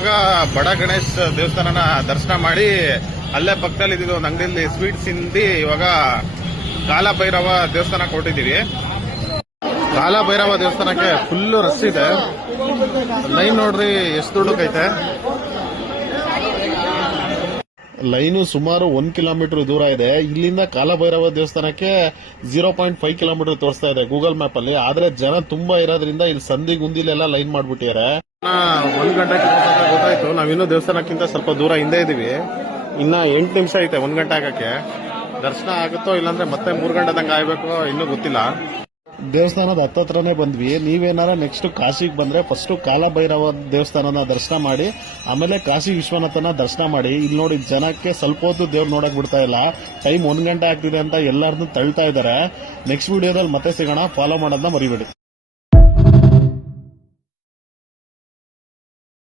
ಇವಾಗ ಬಡ ಗಣೇಶ್ ದೇವಸ್ಥಾನನ ದರ್ಶನ ಮಾಡಿ ಅಲ್ಲೇ ಪಕ್ಕದಲ್ಲಿ ಇದ್ದಿದ್ದು ಒಂದು ಅಂಗಡಿಯಲ್ಲಿ ಸ್ವೀಟ್ಸ್ ತಿಂದು ಇವಾಗ ಕಾಲಭೈರವ ದೇವಸ್ಥಾನಕ್ಕೆ ಹೊರಟಿದೀವಿ. ಕಾಲಭೈರವ ದೇವಸ್ಥಾನಕ್ಕೆ ಫುಲ್ ರಶ್ ಇದೆ. ಲೈನ್ ನೋಡ್ರಿ ಎಷ್ಟು ದೊಡ್ಡಕೈತೆ. ಲೈನು ಸುಮಾರು 1 ಕಿಲೋಮೀಟರ್ ದೂರ ಇದೆ. ಇಲ್ಲಿಂದ ಕಾಲಭೈರವ ದೇವಸ್ಥಾನಕ್ಕೆ 0.5 ಕಿಲೋಮೀಟರ್ ತೋರಿಸ್ತಾ ಇದೆ ಗೂಗಲ್ ಮ್ಯಾಪ್ ಅಲ್ಲಿ. ಆದ್ರೆ ಜನ ತುಂಬಾ ಇರೋದ್ರಿಂದ ಇಲ್ಲಿ ಸಂಧಿ ಗುಂದಿಲೆಲ್ಲ ಲೈನ್ ಮಾಡ್ಬಿಟ್ಟಿದ್ದಾರೆ. 1 ಗಂಟೆ ಗೊತ್ತಾಯ್ತು. ನಾವಿನ್ನೂ ದೇವಸ್ಥಾನಕ್ಕಿಂತ ಸ್ವಲ್ಪ ದೂರ ಹಿಂದೆ ಇದೀವಿ. ಇನ್ನ 8 ನಿಮಿಷ ಐತೆ 1 ಗಂಟೆ ಆಗಕ್ಕೆ. ದರ್ಶನ ಆಗುತ್ತೋ ಇಲ್ಲಾಂದ್ರೆ ಮತ್ತೆ 3 ಗಂಟೆ ತನಕ ಆಗ್ಬೇಕು, ಇನ್ನೂ ಗೊತ್ತಿಲ್ಲ. ದೇವಸ್ಥಾನದ ಹತ್ತತ್ರನೇ ಬಂದ್ವಿ. ನೀವೇನಾರ ನೆಕ್ಸ್ಟ್ ಕಾಶಿಗೆ ಬಂದ್ರೆ ಫಸ್ಟ್ ಕಾಲಭೈರವ ದೇವಸ್ಥಾನನ ದರ್ಶನ ಮಾಡಿ ಆಮೇಲೆ ಕಾಶಿ ವಿಶ್ವನಾಥನ ದರ್ಶನ ಮಾಡಿ. ಇಲ್ಲಿ ನೋಡಿ ಜನಕ್ಕೆ ಸ್ವಲ್ಪ ಹೊತ್ತು ದೇವ್ರು ನೋಡಕ್ ಬಿಡ್ತಾ ಇಲ್ಲ. ಟೈಮ್ 1 ಗಂಟೆ ಆಗ್ತಿದೆ ಅಂತ ಎಲ್ಲಾರನ್ನೂ ತಳ್ತಾ ಇದ್ದಾರೆ. ನೆಕ್ಸ್ಟ್ ವಿಡಿಯೋದಲ್ಲಿ ಮತ್ತೆ ಸಿಗೋಣ. ಫಾಲೋ ಮಾಡೋದನ್ನ ಮರಿಬೇಡಿ.